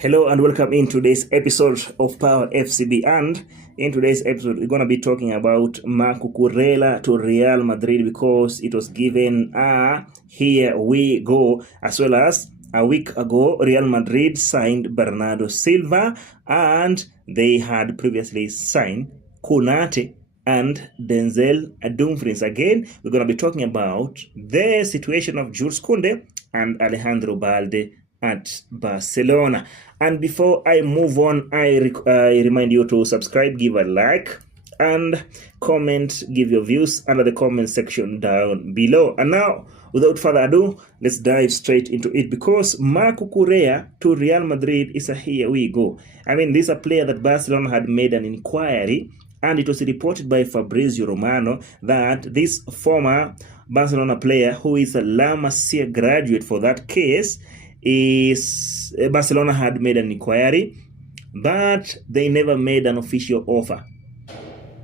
Hello and welcome in today's episode of Power FCB, and in today's episode we're going to be talking about Cucurella to Real Madrid because it was given here we go, as well as a week ago Real Madrid signed Bernardo Silva and they had previously signed Konate and Denzel Dumfries. Again, we're going to be talking about the situation of Jules Koundé and Alejandro Balde at Barcelona. And before I move on, I remind you to subscribe, give a like, and comment, give your views under the comment section down below. And now, without further ado, let's dive straight into it, because Cucurella to Real Madrid is a here we go. I mean, this is a player that Barcelona had made an inquiry, and it was reported by Fabrizio Romano that this former Barcelona player, who is a La Masia graduate for that case, is Barcelona had made an inquiry, but they never made an official offer.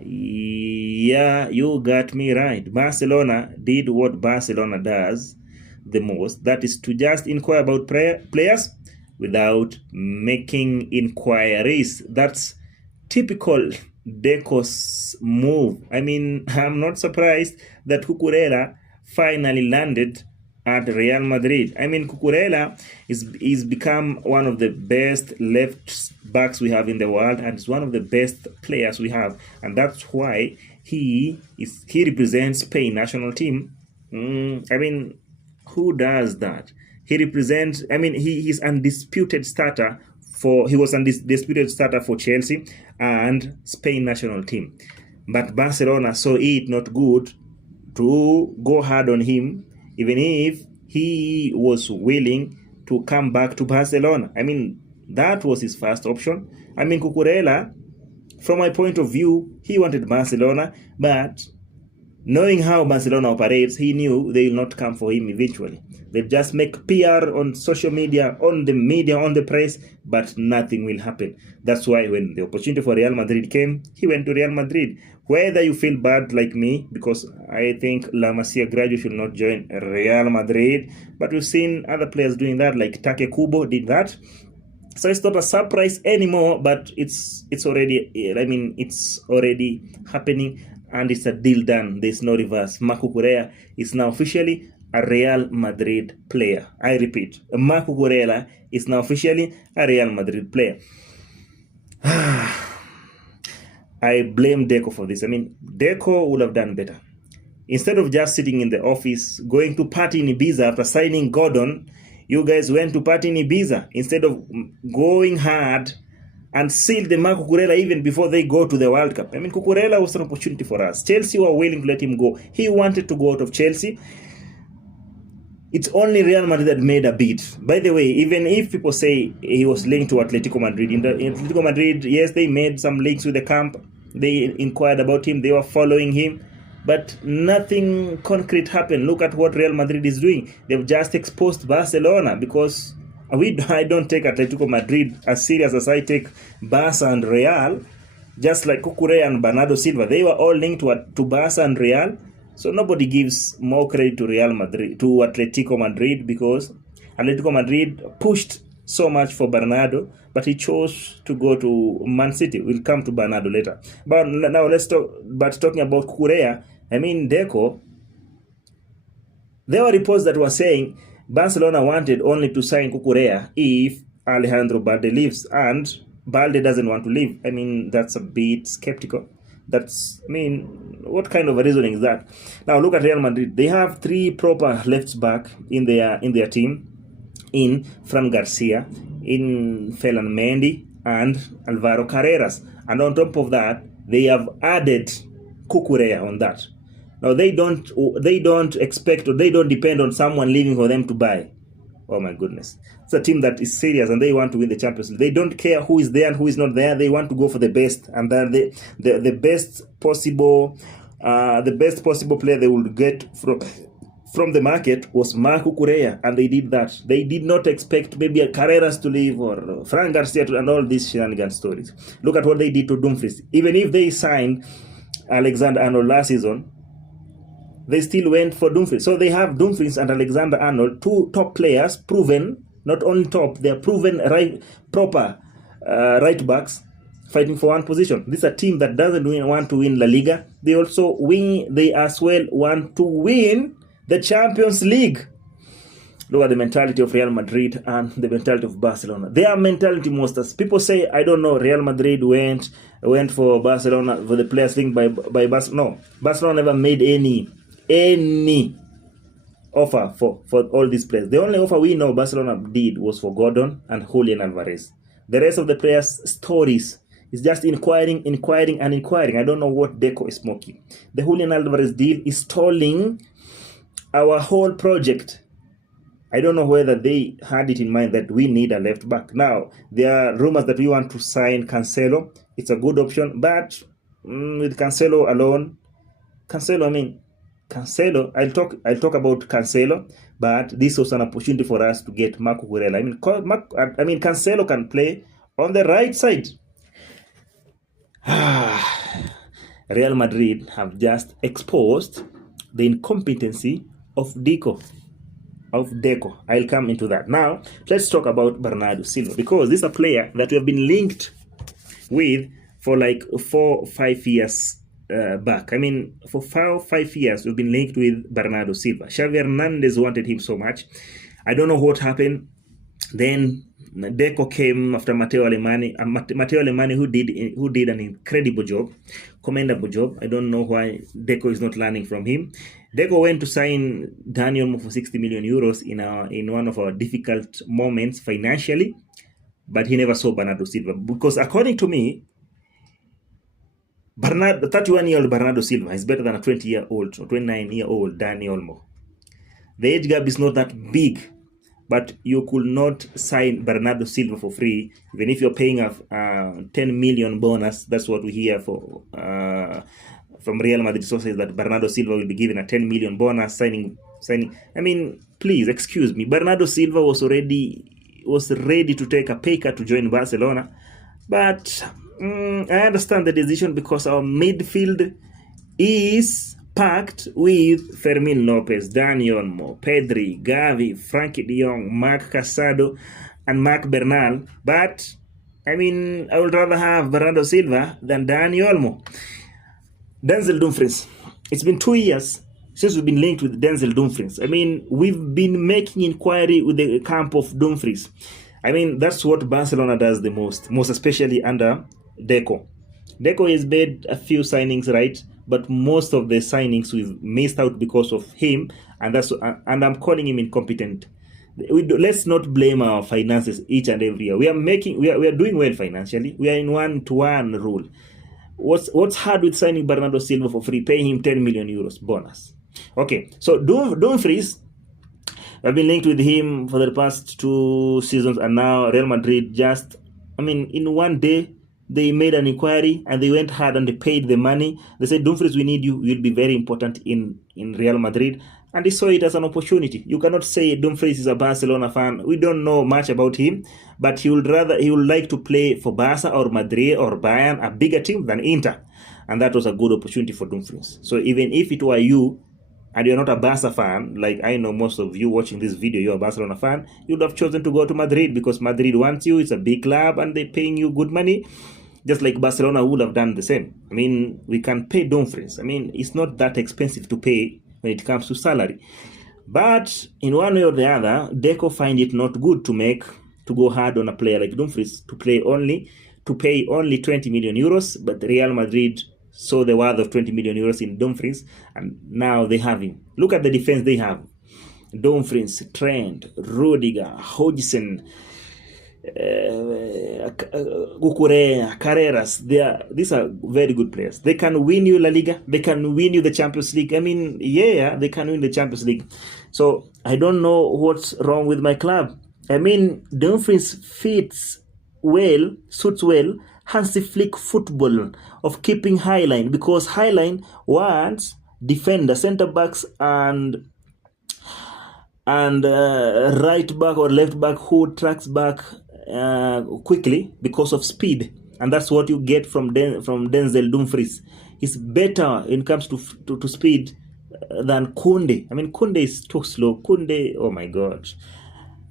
Yeah, you got me right. Barcelona did what Barcelona does the most, that is to just inquire about players without making inquiries. That's typical DECO's move. I mean, I'm not surprised that Cucurella finally landed at Real Madrid. I mean, Cucurella is become one of the best left backs we have in the world, and is one of the best players we have, and that's why he represents Spain national team. I mean, who does that? He represents. I mean, he's undisputed starter for. He was undisputed starter for Chelsea and Spain national team, but Barcelona saw it not good to go hard on him, even if he was willing to come back to Barcelona. I mean, that was his first option. I mean, Cucurella, from my point of view, he wanted Barcelona, but knowing how Barcelona operates, he knew they will not come for him eventually. They'll just make PR on social media, on the press, but nothing will happen. That's why when the opportunity for Real Madrid came, he went to Real Madrid. Whether you feel bad like me, because I think La Masia graduate should not join Real Madrid, but we've seen other players doing that, like Take Kubo did that. So it's not a surprise anymore, but it's already, I mean, it's already happening, and it's a deal done. There's no reverse. Cucurella is now officially a Real Madrid player. I repeat, Cucurella is now officially a Real Madrid player. I blame DECO for this. I mean, DECO would have done better. Instead of just sitting in the office, going to party in Ibiza after signing Gordon, you guys went to party in Ibiza instead of going hard and seal the Cucurella even before they go to the World Cup. I mean, Cucurella was an opportunity for us. Chelsea were willing to let him go. He wanted to go out of Chelsea. It's only Real Madrid that made a bid. By the way, even if people say he was linked to Atletico Madrid, in Atletico Madrid, yes, they made some links with the camp. They inquired about him. They were following him. But nothing concrete happened. Look at what Real Madrid is doing. They've just exposed Barcelona, because I don't take Atletico Madrid as serious as I take Barca and Real. Just like Cucurella and Bernardo Silva, they were all linked to Barca and Real. So nobody gives more credit to Real Madrid, to Atletico Madrid, because Atletico Madrid pushed so much for Bernardo, but he chose to go to Man City. We'll come to Bernardo later. But now let's talk. But talking about Cucurella, I mean, DECO, there were reports that were saying Barcelona wanted only to sign Cucurella if Alejandro Balde leaves, and Balde doesn't want to leave. I mean, that's a bit skeptical. That's, I mean, what kind of a reasoning is that? Now look at Real Madrid. They have three proper left back in their team, in Fran Garcia, in Ferland Mendy, and Alvaro Carreras. And on top of that, they have added Cucurella on that. Now they don't expect, or they don't depend on someone leaving for them to buy. Oh my goodness. It's a team that is serious, and they want to win the Champions League. They don't care who is there and who is not there. They want to go for the best, and then the best possible player they will get from the market was Cucurella, and they did that. They did not expect maybe a Carreras to leave or Fran Garcia to, and all these shenanigan stories. Look at what they did to Dumfries. Even if they signed Alexander-Arnold last season, they still went for Dumfries. So they have Dumfries and Alexander-Arnold, two top players, proven Not only top, they are proven proper right backs fighting for one position. This is a team that doesn't want to win La Liga. They also win. They as well want to win the Champions League. Look at the mentality of Real Madrid and the mentality of Barcelona. They are mentality monsters. People say, I don't know, Real Madrid went for Barcelona, for the players linked by Barcelona. No, Barcelona never made any offer for all these players. The only offer we know Barcelona did was for Gordon and Julian Alvarez. The rest of the players' stories is just inquiring. I don't know what Deco is smoking. The Julian Alvarez deal is stalling our whole project. I don't know whether they had it in mind that we need a left back. Now, there are rumors that we want to sign Cancelo. It's a good option, but with Cancelo alone, I'll talk about Cancelo, but this was an opportunity for us to get Marc Cucurella. Cancelo can play on the right side. Real Madrid have just exposed the incompetency of Deco. I'll come into that. Now, let's talk about Bernardo Silva, because this is a player that we have been linked with for like 4 or 5 years back. For 4 or 5 years, we've been linked with Bernardo Silva. Xavi Hernandez wanted him so much. I don't know what happened. Then Deco came after Matteo Alemany. Matteo Alemany, who did an incredible job, commendable job. I don't know why Deco is not learning from him. Deco went to sign Dani Olmo for 60 million euros in one of our difficult moments financially, but he never saw Bernardo Silva, because according to me, the 31-year-old Bernardo Silva is better than a 20-year-old or 29-year-old Dani Olmo. The age gap is not that big, but you could not sign Bernardo Silva for free, even if you're paying a 10 million bonus. That's what we hear from Real Madrid sources, that Bernardo Silva will be given a 10 million bonus signing. Please excuse me. Bernardo Silva was ready to take a pay cut to join Barcelona, but I understand the decision, because our midfield is packed with Fermin Lopez, Dani Olmo, Pedri, Gavi, Frankie de Jong, Marc Casado, and Marc Bernal. But I would rather have Bernardo Silva than Dani Olmo. Denzel Dumfries. It's been 2 years since we've been linked with Denzel Dumfries. We've been making inquiry with the camp of Dumfries. That's what Barcelona does the most especially under Deco. Deco has made a few signings, right? But most of the signings we've missed out because of him, and I'm calling him incompetent. Let's not blame our finances each and every year. We are doing well financially. We are in 1-to-1 rule. What's hard with signing Bernardo Silva for free, paying him 10 million euros bonus? Okay, so Dumfries, I've been linked with him for the past 2 seasons, and now Real Madrid in one day, they made an inquiry and they went hard and they paid the money. They said, Dumfries, we need you. You'll be very important in Real Madrid. And they saw it as an opportunity. You cannot say Dumfries is a Barcelona fan. We don't know much about him, but he would like to play for Barca or Madrid or Bayern, a bigger team than Inter. And that was a good opportunity for Dumfries. So even if it were you, and you're not a Barca fan, like I know most of you watching this video, you're a Barcelona fan, you'd have chosen to go to Madrid because Madrid wants you. It's a big club and they're paying you good money. Just like Barcelona would have done the same. We can pay Dumfries. It's not that expensive to pay when it comes to salary. But in one way or the other, Deco find it not good to go hard on a player like Dumfries, to pay only 20 million euros, but Real Madrid saw the worth of 20 million euros in Dumfries, and now they have him. Look at the defense they have. Dumfries, Trent, Rudiger, Hodgson, Cucurella, Carreras. These are very good players. They can win you La Liga. They can win you the Champions League. They can win the Champions League. So I don't know what's wrong with my club. Dumfries suits well Hansi Flick football of keeping Highline, because Highline wants defender, center backs and right back or left back who tracks back quickly because of speed, and that's what you get from Denzel Dumfries. He's better when it comes to speed than Koundé. Koundé is too slow. Koundé, oh my God.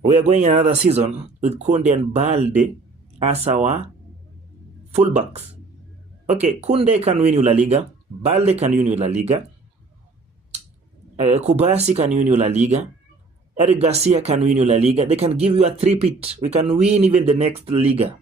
We are going another season with Kunde and Balde as our fullbacks. Okay, Kunde can win you La Liga, Balde can win you La Liga, Kubasi can win you La Liga, Eric Garcia can win you La Liga. They can give you a three-peat. We can win even the next Liga.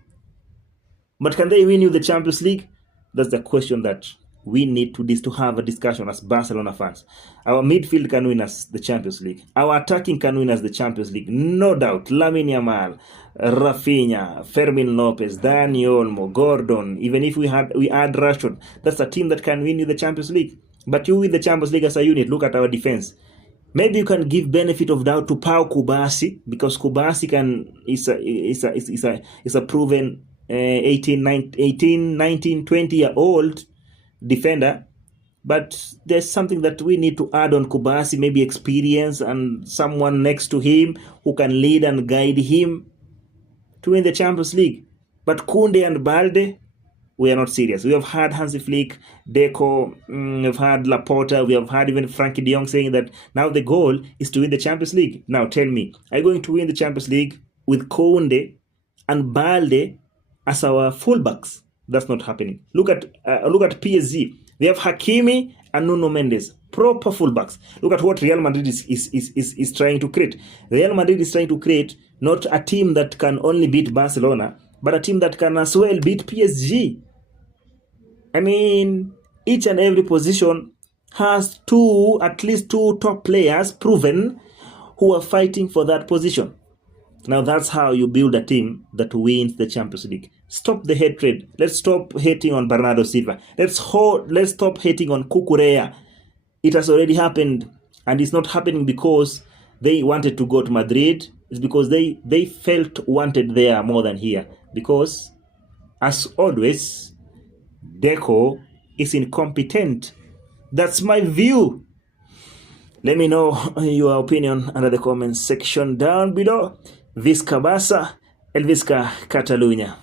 But can they win you the Champions League? That's the question that we need to have a discussion as Barcelona fans. Our midfield can win us the Champions League. Our attacking can win us the Champions League. No doubt. Lamine Yamal, Rafinha, Fermin Lopez, Dani Olmo, Gordon. Even if we add Rashford, that's a team that can win you the Champions League. But you win the Champions League as a unit. Look at our defense. Maybe you can give benefit of doubt to Pau Kubasi, because Kubasi is a proven 18, 19, 20-year-old defender. But there's something that we need to add on Kubasi, maybe experience and someone next to him who can lead and guide him to win the Champions League. But Kunde and Balde, we are not serious. We have had Hansi Flick, Deco, we've had Laporta, we have had even Frankie de Jong saying that now the goal is to win the Champions League. Now tell me, are you going to win the Champions League with Kunde and Balde as our fullbacks? That's not happening. Look at PSG. They have Hakimi and Nuno Mendes, proper fullbacks. Look at what Real Madrid is trying to create. Real Madrid is trying to create not a team that can only beat Barcelona, but a team that can as well beat PSG. I mean, each and every position has at least two top players proven who are fighting for that position. Now that's how you build a team that wins the Champions League. Stop the hatred. Let's stop hating on Bernardo Silva. Let's stop hating on Cucurella. It has already happened, and it's not happening because they wanted to go to Madrid. It's because they felt wanted there more than here. Because, as always, Deco is incompetent. That's my view. Let me know your opinion under the comments section down below. Visca Barça, el Visca Catalunya.